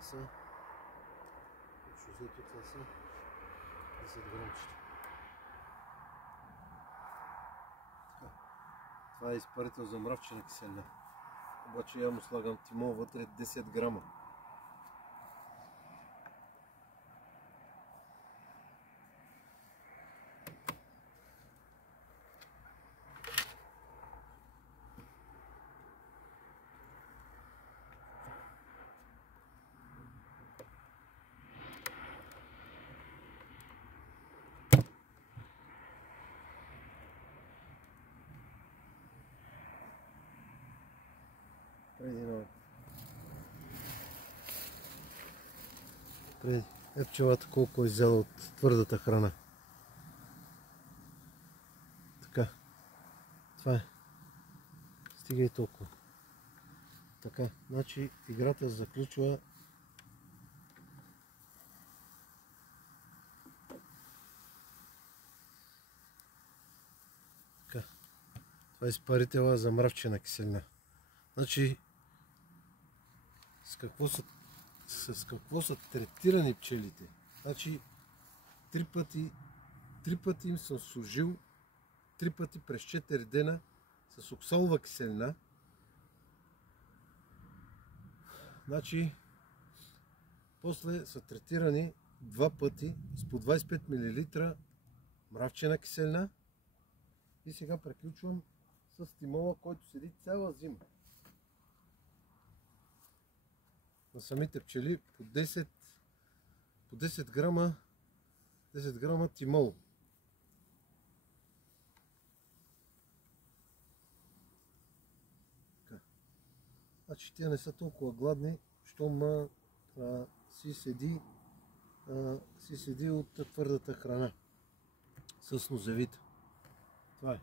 Това са, общо взето това са 10 грамчета. Това е изпарител за мравчина киселина. Обаче я му слагам тимол вътре 10 грама. Преди пчелата колко е взела от твърдата храна. Така. Това е. Стига и толкова. Така. Значи играта заключва така. Това е изпарителя за мравчина киселина. Значи с какво са третирани пчелите? Значи три пъти им съм служил 3 пъти през 4 дена с оксалова киселина. Значи после са третирани 2 пъти с по 25 мл мравчина киселина. И сега приключвам с тимола, който седи цяла зима. На самите пчели по 10 грама тимол. Така. Значи тя не са толкова гладни, щом си седи от твърдата храна с нозевита. Това е.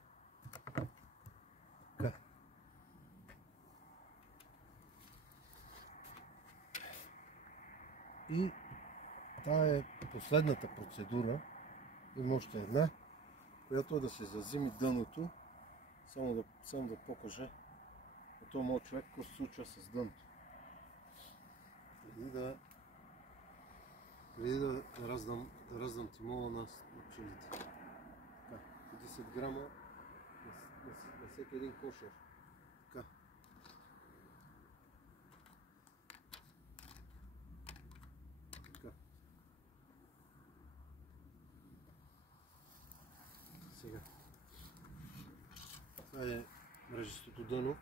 Така. И тая е последната процедура. Има още една, която е да се зазими дъното. Само да покажа на този моят човек какво се случва с дъното. Преди да раздам тимола на пчелите. Така, 10 грама на всеки един кошер. Така. Сега. Това е мрежестото дъно.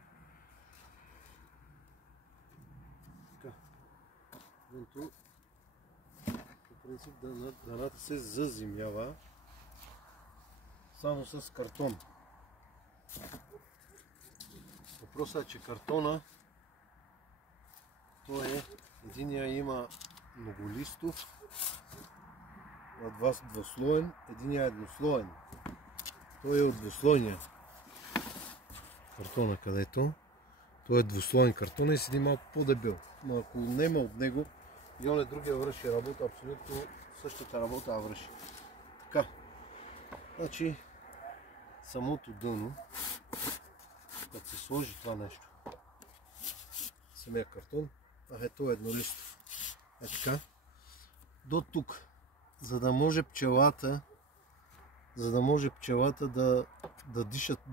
Така. Дъното по принцип дъната се зазимява само с картон. Въпросът е, че картона единия има многолистов, двуслоен, единия е еднослоен. Той е от двуслойния картона, където той е двуслоен картон и седи малко по-дебел. Но ако нема от него и он другия върши работа, абсолютно същата работа върши. Така. Значи самото дъно, като се сложи това нещо, самия картон, ето еднолистов. Е така. До тук, за да може пчелата да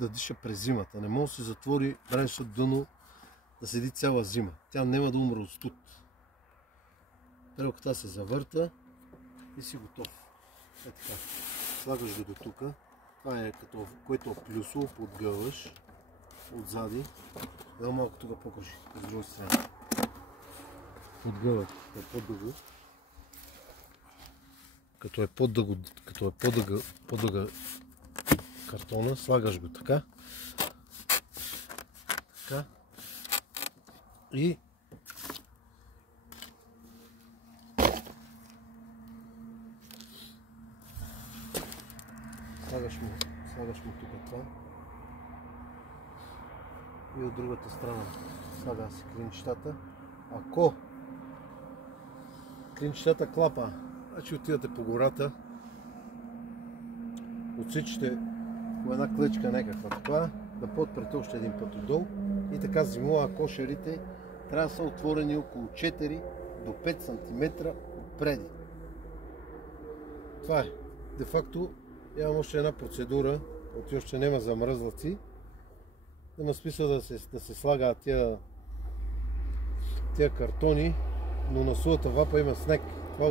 диша през зимата. Не може да се затвори браншът дъно да седи цяла зима. Тя няма да умре от студ. Трелката се завърта и си готов. Е така. Слагаш го до тук. Това е като, което е плюсово, подгъваш отзади. Да малко тук покажи. С друга страна. Подгъваш по-дълго. Като е по-дълга картона, слагаш го така. Така. И слагаш му тук това. И от другата страна слага си клинчетата. Ако клинчетата клапа, значи отидате по гората, отсичате по една клечка някаква това, да подпрете още един път отдолу и така зимова кошерите трябва да са отворени около 4 до 5 см отпреди. Това е. Де факто имам още една процедура, от още няма замръзлаци. Има смисъл да се слага тия картони, но на сулата вапа има снег. Това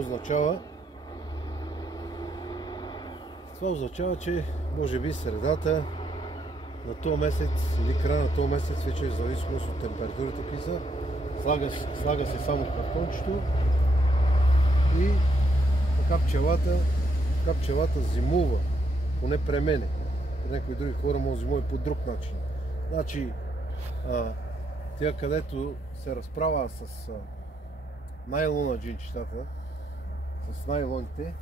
означава, че може би средата на този месец или края на този месец, вече в зависимост от температурата какви са, слага се само картончето и така пчелата зимува, поне при мене. При някои други хора може да зимува по друг начин. Значи, тя където се разправя с найлона джинчетата, с найлоните,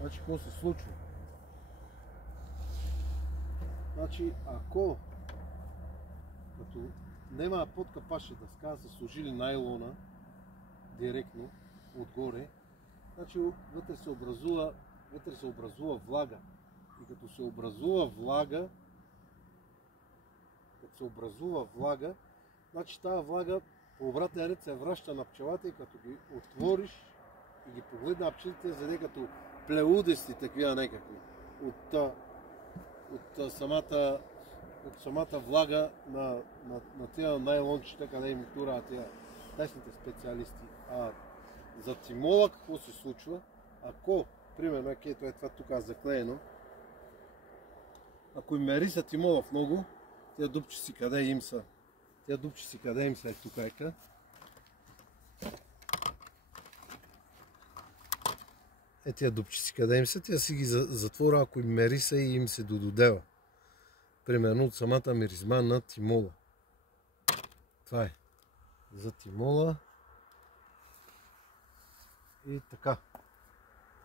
значи какво се случва? Значи, ако като няма под капаша дъска, са сложили найлона директно отгоре, значи вътре се образува влага. И като се образува влага, значи тази влага по обратния ред се връща на пчелата и като ги отвориш и ги погледна пчелите, заде като плеудести такива някакви от самата влага на тия найлончета, къде им тура тия тесните специалисти. А за тимола какво се случва? Ако, примерно, ето е това тук заклеено, ако им мериса тимолов много, тия дупчици къде им са? Тия дупчици къде им са е тук ека. Тия дупчици къде им са, тя си ги затворя, ако им мериса и им се дододева. Примерно от самата миризма на тимола. Това е за тимола. И така.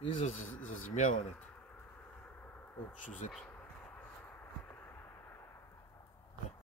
И за зазимяването. Общо взето.